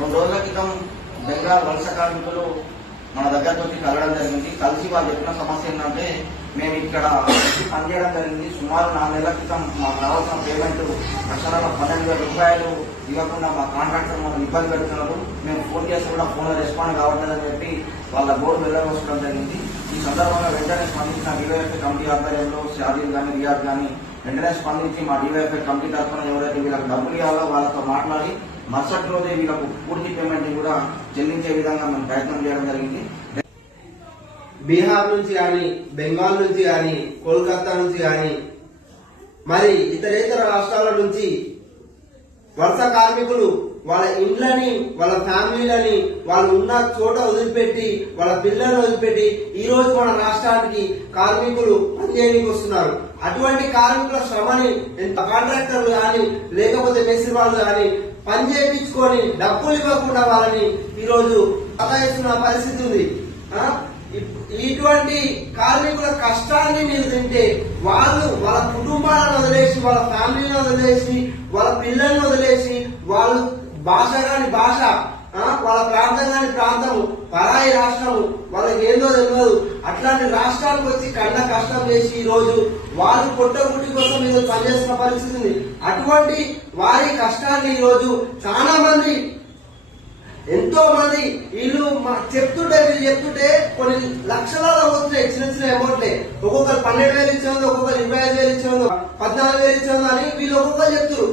రెండు రోజుల క్రితం బెంగాల్ వలస కార్మికులు మన దగ్గరకు వచ్చి కలవడం జరిగింది. కలిసి వాళ్ళు చెప్పిన సమస్య ఏంటంటే, మేము ఇక్కడ పనిచేయడం జరిగింది. సుమారు 4 నెలల క్రితం మాకు రావాల్సిన పేమెంట్ అక్షరాల 12,000 రూపాయలు ఇవ్వకుండా మా కాంట్రాక్టర్ మనం ఇబ్బంది పెడుతున్నారు. మేము ఫోన్ చేసి కూడా ఫోన్లో రెస్పాండ్ కావట్లేదని చెప్పి వాళ్ళ బోర్డు వెళ్ళవలసడం జరిగింది. ఈ సందర్భంగా వెంటనే స్పందించిన డివైఎఫ్ఐ కమిటీ ఆధ్వర్యంలో షాదీల్ కానీ రియాజ్ కానీ వెంటనే స్పందించి మా డివైఎఫ్ఐ కమిటీ తరఫున ఎవరైతే వీళ్ళకి డబ్బులు ఇవ్వాలో వాళ్ళతో మాట్లాడి మరుసటి రోజే వీళ్ళకు పూర్తి పేమెంట్ కూడా చెల్లించే విధంగా మేము ప్రయత్నం చేయడం జరిగింది. బీహార్ నుంచి కానీ, బెంగాల్ నుంచి కానీ, కోల్కతా నుంచి కానీ, మరి ఇతరేతర రాష్ట్రాల నుంచి వలస కార్మికులు వాళ్ళ ఇండ్లని, వాళ్ళ ఫ్యామిలీలని, వాళ్ళు ఉన్న చోట వదిలిపెట్టి, వాళ్ళ పిల్లలను వదిలిపెట్టి ఈ రోజు మన రాష్ట్రానికి కార్మికులు పనిచేయడానికి వస్తున్నారు. అటువంటి కార్మికుల శ్రమని ఎంత కాంట్రాక్టర్లు కానీ, లేకపోతే మేస్త్రి వాళ్ళు కానీ పని చేయించుకొని డబ్బులు ఇవ్వకుండా వాళ్ళని ఈ రోజు సతాయిస్తున్న పరిస్థితి ఉంది. ఇటువంటి కార్మికుల కష్టాన్ని మీరు తింటే వాళ్ళు వాళ్ళ కుటుంబాలను వదిలేసి, వాళ్ళ ఫ్యామిలీని వదిలేసి, వాళ్ళ పిల్లల్ని వదిలేసి, వాళ్ళు భాష కాని భాష, వాళ్ళ ప్రాంతం కాని ప్రాంతము, పరాయి రాష్ట్రము, వాళ్ళకి ఏందో తెలియదు. అట్లాంటి రాష్ట్రానికి వచ్చి కళ్ళ కష్టం చేసి ఈ రోజు వాళ్ళు పొట్టగుడ్డి కోసం మీరు పనిచేస్తున్న పరిస్థితి ఉంది. అటువంటి వారి కష్టాన్ని ఈ రోజు చాలా మంది, ఎంతో మంది వీళ్ళు చెప్తుంటే కొన్ని లక్షలలో పోతున్నాయి. చిన్న చిన్న అమౌంట్లే, ఒక్కొక్కరు 12,000 ఇచ్చేది, ఒక్కొక్కరు 25,000 ఇచ్చేది, 14,000 ఇచ్చేది అని వీళ్ళు ఒక్కొక్కరు చెప్తారు.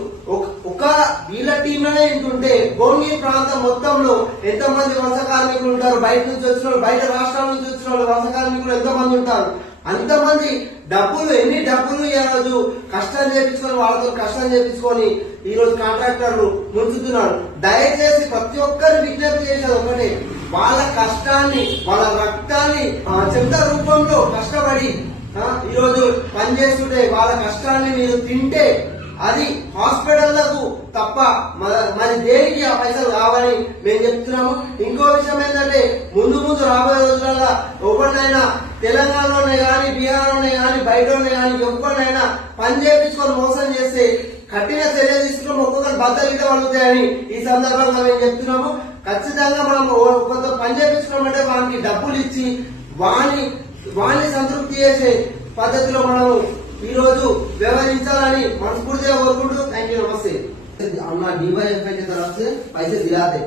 ఒక వీళ్ళ టీంలోనే ఏంటుంటే భువనగిరి ప్రాంతం మొత్తంలో ఎంతో మంది వలస కార్మికులు ఉంటారు. బయట నుంచి వచ్చిన వాళ్ళు, బయట రాష్ట్రాల నుంచి వచ్చిన వాళ్ళు వలస కార్మికులు ఎంతో మంది ఉంటారు. అంతమంది డబ్బులు, ఎన్ని డబ్బులు ఈ రోజు కష్టం చేపించుకొని, వాళ్ళతో కష్టం చేపించుకొని ఈ రోజు కాంట్రాక్టర్లు ముంచుతున్నారు. దయచేసి ప్రతి ఒక్కరు విజ్ఞప్తి చేసేది ఒకటే, వాళ్ళ కష్టాన్ని, వాళ్ళ రక్తాన్ని చెత్త రూపంలో కష్టపడి ఈ రోజు పనిచేస్తుంటే వాళ్ళ కష్టాన్ని మీరు తింటే అది హాస్పిటళ్లకు తప్ప మరి దేనికి ఆ పైసలు కావని మేము చెప్తున్నాము. ఇంకో విషయం ఏంటంటే, ముందు రాబోయే రోజులలో ఎవరినైనా తెలంగాణలోనే కానీ, బీహార్లోనే కానీ, బయటలోనే కానీ ఎవరినైనా పని చేయించుకొని మోసం చేస్తే కఠిన చర్య తీసుకున్నాము. ఒక్కొక్కరు బద్దలు పడుతాయని ఈ సందర్భంగా మేము చెప్తున్నాము. ఖచ్చితంగా మనం కొంత పని చేయించుకోమంటే వానికి డబ్బులు ఇచ్చి వాణ్ణి సంతృప్తి చేసే పద్ధతిలో మనం ఈ రోజు వ్యవహరించాలని మనस्फूर्तिగా కోరుకుంటూ థ్యాంక్ యూ, नमस्ते। अपना डीवाईएफआई की तरफ से पैसे दिलाते,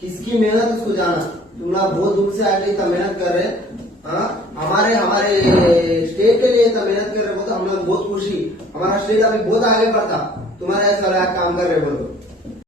किसकी मेहनत उसको जाना। तुम लोग बहुत दूर से आके इतना मेहनत कर रहे, हमारे स्टेट के लिए इतना मेहनत कर रहे हो तो हम लोग बहुत खुशी। हमारा स्टेट अभी बहुत आगे बढ़ता, तुम्हारे ऐसा काम कर रहे बोलो।